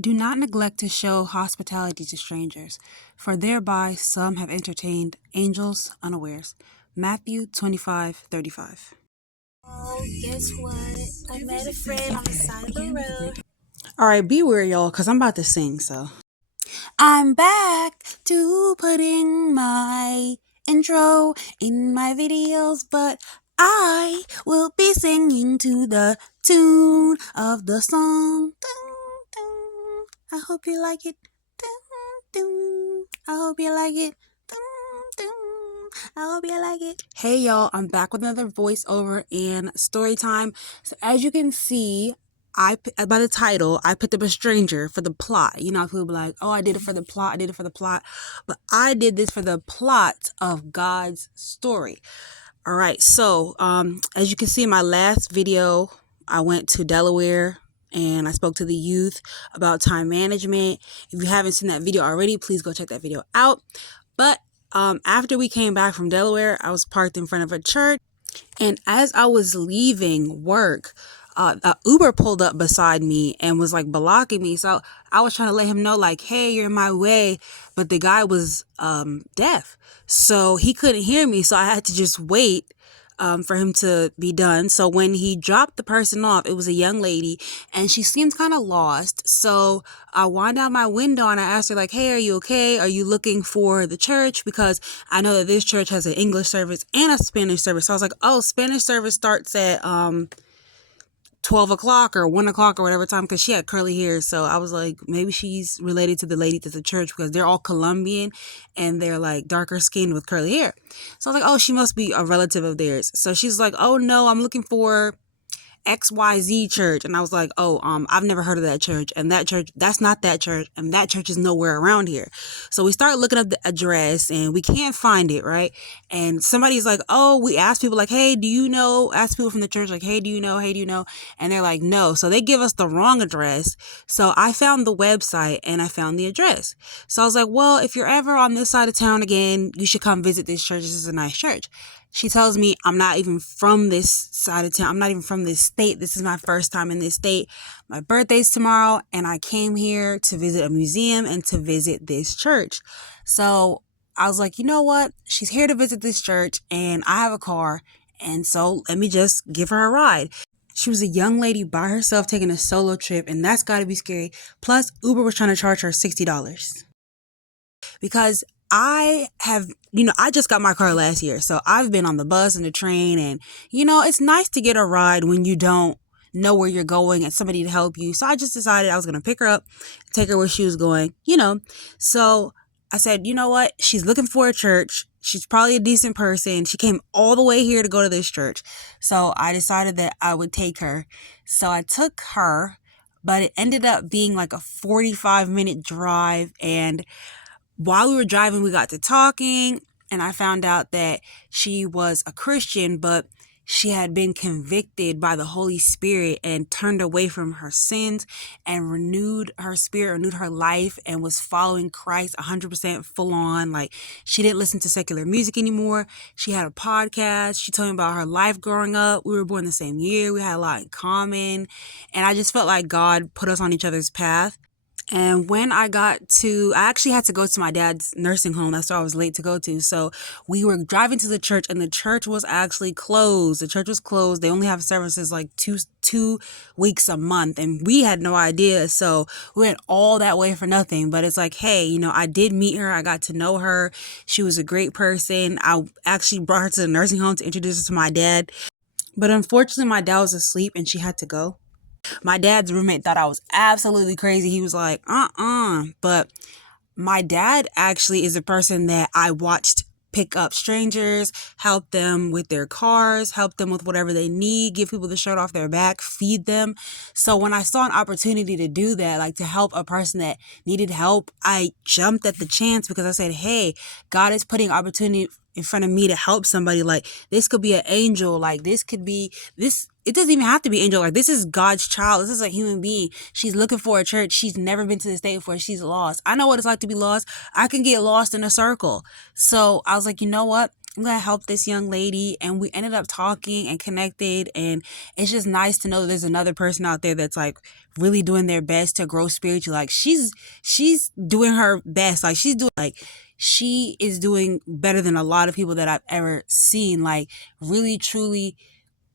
Do not neglect to show hospitality to strangers, for thereby some have entertained angels unawares. Matthew 25:35. Oh, guess what? I met a friend on the side of the road. All right, beware, y'all, because I'm about to sing, so. I'm back to putting my intro in my videos, but I will be singing to the tune of the song. Dun, dun. I hope you like it. Dun, dun. I hope you like it. Dun, dun. I hope you like it. Hey y'all, I'm back with another voiceover and story time. So as you can see, by the title, I picked up a stranger for the plot. You know, people be like, oh, I did it for the plot. I did it for the plot. But I did this for the plot of God's story. All right. So, as you can see in my last video, I went to Delaware and I spoke to the youth about time management. If you haven't seen that video already, please go check that video out. But after we came back from Delaware, I was parked in front of a church. And as I was leaving work, Uber pulled up beside me and was like blocking me. So I was trying to let him know, like, hey, you're in my way. But the guy was deaf. So he couldn't hear me. So I had to just wait for him to be done. So when he dropped the person off, it was a young lady and she seemed kind of lost. So I wound out my window and I asked her, like, hey, are you okay? Are you looking for the church? Because I know that this church has an English service and a Spanish service. So I was like, oh, Spanish service starts at 12 o'clock or 1 o'clock or whatever time, because she had curly hair. So I was like, maybe she's related to the lady at the church, because they're all Colombian and they're like darker skinned with curly hair. So I was like, oh, she must be a relative of theirs. So she's like, oh no, I'm looking for XYZ church. And I was like, oh, I've never heard of that church. And that church, that's not that church. And that church is nowhere around here. So we start looking up the address and we can't find it, right? And somebody's like, oh, we asked people like, hey, do you know? Ask people from the church like, hey, do you know? Hey, do you know? And they're like, no. So they give us the wrong address. So I found the website and I found the address. So I was like, well, if you're ever on this side of town again, you should come visit this church. This is a nice church. She tells me I'm not even from this side of town. I'm not even from this state. This is my first time in this state. My birthday's tomorrow, and I came here to visit a museum and to visit this church. So I was like, you know what? She's here to visit this church, and I have a car, and so let me just give her a ride. She was a young lady by herself taking a solo trip, and that's got to be scary. Plus, Uber was trying to charge her $60. Because I just got my car last year. So I've been on the bus and the train, and, it's nice to get a ride when you don't know where you're going and somebody to help you. So I just decided I was going to pick her up, take her where she was going, So I said, you know what? She's looking for a church. She's probably a decent person. She came all the way here to go to this church. So I decided that I would take her. So I took her, but it ended up being like a 45-minute drive. And while we were driving, we got to talking, and I found out that she was a Christian, but she had been convicted by the Holy Spirit and turned away from her sins and renewed her spirit, renewed her life, and was following Christ 100% full on. Like, she didn't listen to secular music anymore. She had a podcast. She told me about her life growing up. We were born the same year. We had a lot in common. And I just felt like God put us on each other's path. And when I actually had to go to my dad's nursing home. That's where I was late to go to. So we were driving to the church, and the church was actually closed. The church was closed. They only have services like two weeks a month. And we had no idea. So we went all that way for nothing. But it's like, hey, I did meet her. I got to know her. She was a great person. I actually brought her to the nursing home to introduce her to my dad. But unfortunately, my dad was asleep and she had to go. My dad's roommate thought I was absolutely crazy. He was like, But my dad actually is a person that I watched pick up strangers, help them with their cars, help them with whatever they need, give people the shirt off their back, feed them. So when I saw an opportunity to do that, like to help a person that needed help, I jumped at the chance, because I said, hey, God is putting opportunity in front of me to help somebody. Like, this could be an angel. Like, this could be this. It doesn't even have to be angel. Like, this is God's child. This is a human being. She's looking for a church. She's never been to the state before. She's lost. I know what it's like to be lost. I can get lost in a circle. So I was like, you know what? I'm gonna help this young lady. And we ended up talking and connected, and it's just nice to know that there's another person out there that's like really doing their best to grow spiritually. Like she's doing her best. Like she is doing better than a lot of people that I've ever seen. Like really truly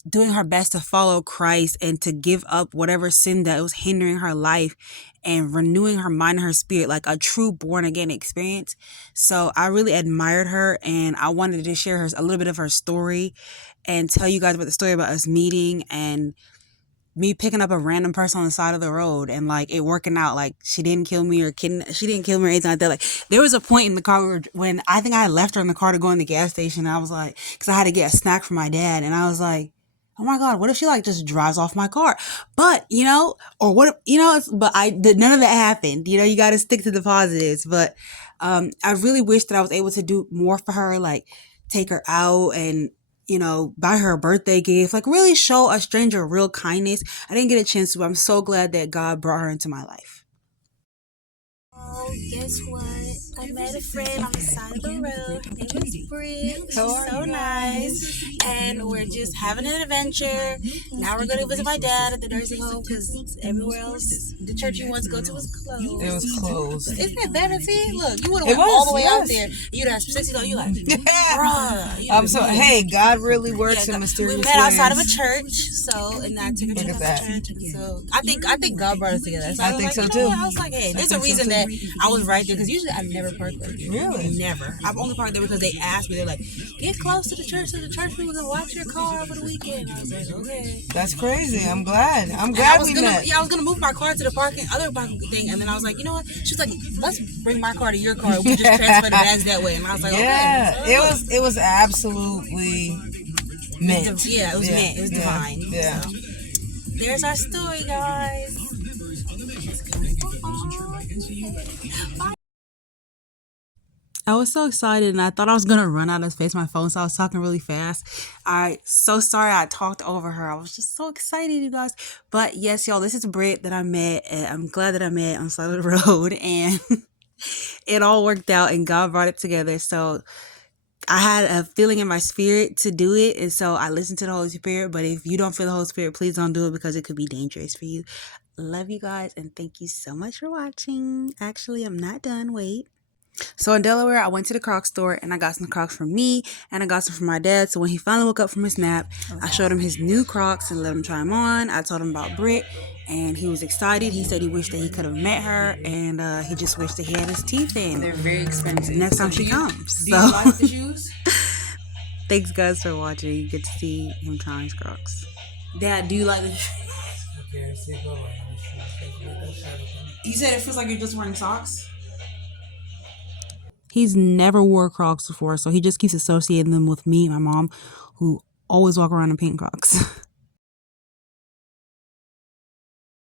doing her best to follow Christ and to give up whatever sin that was hindering her life and renewing her mind and her spirit, like a true born again experience. So I really admired her, and I wanted to share a little bit of her story and tell you guys about the story about us meeting and me picking up a random person on the side of the road and like it working out. Like she didn't kill me or anything like that. Like there was a point in the car when I think I left her in the car to go in the gas station, and I was like, because I had to get a snack for my dad, and I was like, oh my God, what if she like just drives off my car? But or what if, but none of that happened. You got to stick to the positives. But I really wish that I was able to do more for her, like take her out and buy her a birthday gift, like really show a stranger real kindness. I didn't get a chance to, but I'm so glad that God brought her into my life. Oh, guess what? I met a friend on the side of the road. Her name is Brit. She's so nice. And we're just having an adventure. Now we're going to visit my dad at the nursing home because everywhere else, the church you want to go to was closed. It was closed. Isn't that better? See, look, you would have went all the way out there. You'd have $60. You like, bruh. Hey, God really works in mysterious ways. We met outside of a church, and I took a trip to church. And so I think God brought us together. So I think so too. I was like, hey, there's a reason that I was right there, because usually I've never parked there. Really? Never. I've only parked there because they asked me. They're like, get close to the church so the church people can watch your car over the weekend. I was like, okay. That's crazy. I'm glad we met. Yeah, I was gonna move my car to the other parking thing, and then I was like, you know what? She was like, let's bring my car to your car. We just transfer the bags that way. And I was like, yeah, okay. So, it was absolutely meant. It was meant. It was divine. Yeah. So, there's our story, guys. I was so excited, and I thought I was gonna run out of space on my phone, so I was talking really fast. So sorry I talked over her. I was just so excited, you guys. But yes, y'all, this is Brit that I met, and I'm glad that I met on the side of the road, and it all worked out, and God brought it together. So I had a feeling in my spirit to do it, and so I listened to the Holy Spirit. But if you don't feel the Holy Spirit, please don't do it, because it could be dangerous for you. Love you guys, and thank you so much for watching. Actually, I'm not done. Wait. So in Delaware, I went to the Crocs store, and I got some Crocs for me, and I got some for my dad. So when he finally woke up from his nap, I showed him his new Crocs and let him try them on. I told him about Brit, and he was excited. He said he wished that he could have met her, and he just wished that he had his teeth in. They're very expensive. Next time she comes. Do you like the shoes? Thanks, guys, for watching. You get to see him trying his Crocs. Dad, do you like the shoes? You said it feels like you're just wearing socks? He's never wore Crocs before, so he just keeps associating them with me and my mom, who always walk around in pink Crocs.